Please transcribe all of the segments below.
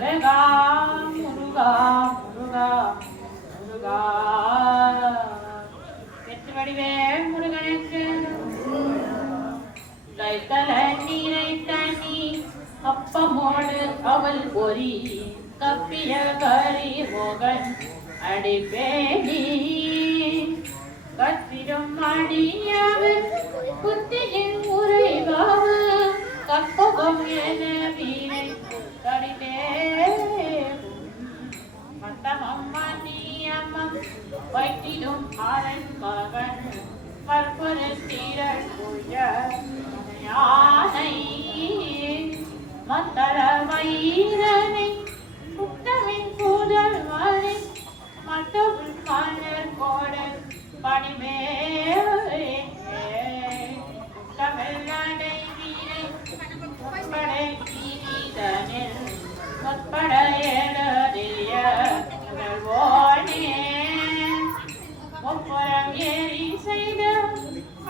முருகா முருகா முருகா முருகா வெற்றி வடிவேல் முருகனுக்கு கைத்தல நீரை தண்ணி அப்பமோடு அவள் பொறி கப்பிய கரி மோகன் அடிப்பேணி கத்திரம் அடியவர் புத்தியின் உரைவாவு கற்பகம் என வீரை கடிதே மத்தமம் மணியம்மம் வைத்திடும் ஆரன் மகன் கற்பர தீரல் புய யானை மத்தள வைரனை புத்தமின் கூதல்வனை மத்தவுள் மலர் கோடல் பணிமேலே தமிழ்நாடை வீரை முற்படை கீதனில் முற்பட ஏறிய உணர்வோனே முப்புறம் ஏறி செய்த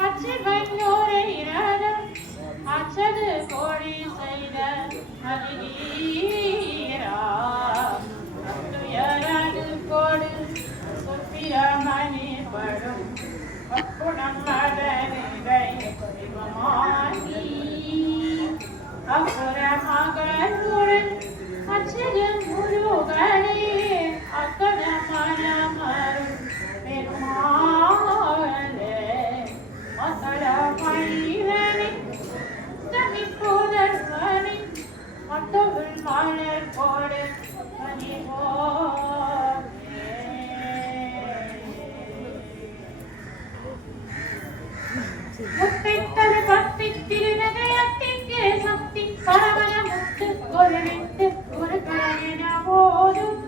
அச்சவன்னோரை ரதம் அச்சது கோழி செய்த அதிரா துயரது கோடு சுப்பிரமணி படும் அப்புணம் மதனிகை சிவமானி அப்புற மகளுடன் அச்சது முருகனே அக்கட மனமரும் பெருமாளே மசட மயிரனை தமிழ்போதர்வனை மத்தவுள் மலர் கோடு முத்தித்தர பக்தி திருநகையத்திற்கு சக்தி பரமன முத்து கொலவிட்டு ஒரு கலையன போதும்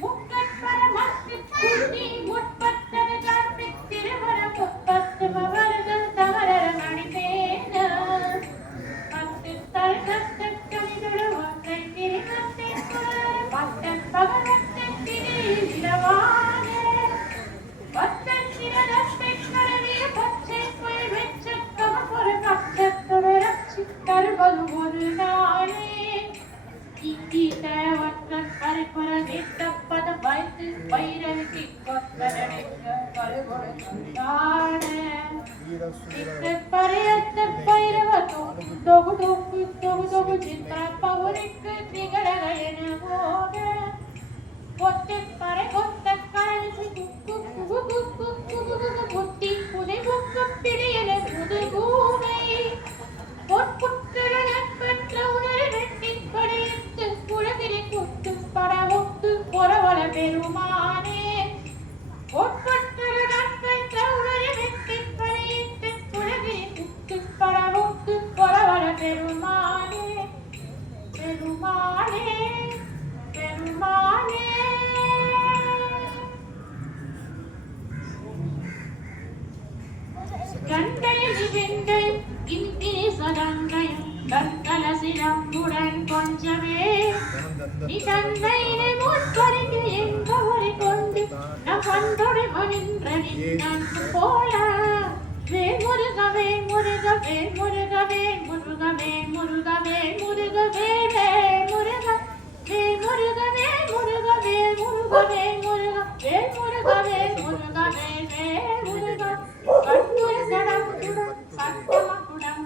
முக்கற்பர மஸ்தி குருதி முற்பத்தர கற்பி திருவர முப்பத்து மவர்கள் தவரர மணிபேன பத்து தரகத்து கணிதொழு ஒன்றை திருநத்தை குரல் பத்தன் பகவத்தை திரிவிலவானே பத்தன் சிரதத்தை கரவிய பச்சை புயல் வெச்ச கமபுர கச்சத்தொடு ரட்சி தருவது ஒரு நாளே இங்கீத வற்றன் பரிபுர நிட்டப்பத வைத்து வைரவிக்கு கொத்தரணிக்க பருகுர சொன்னானே இத்த பரையத்த பைரவத்தோ தொகு தொகு தொகு தொகு சித்திர பவுரிக்கு திகழகையன போக ஒத்தை பறை ஒத்த கரசி குக்கு குகு குக்கு குகு புத்தி புதை புக்கு பிடியன முதுகூமை பொற்புத்திரன பெற்ற உணரை வெட்டி படையத்து குழகிரி குத்து படமுத்து பொறவள பெருமானே பொற்புத்திரன பெற்ற உணரை வெட்டி படையத்து குழகிரி குத்து படமுத்து பொறவள பெருமானே பெருமானே பெருமானே கண்டையில் வெண்டை இந்தி சதங்கையும் கற்கலசிலம்புடன் கொஞ்சமே நீ தந்தையினை முற்பறிந்து எங்கோரை கொண்டு நம் கண்டொடு மனின்ற நின்று போல வேமுருகவே முருகவே முருகவே முருகவே முருகவே முருகவே வே முருக வே முருகவே முருகவே முருகவே முருக வே முருகவே முருகவே வே முருக கண்முருகடம் சத்தமகுடம்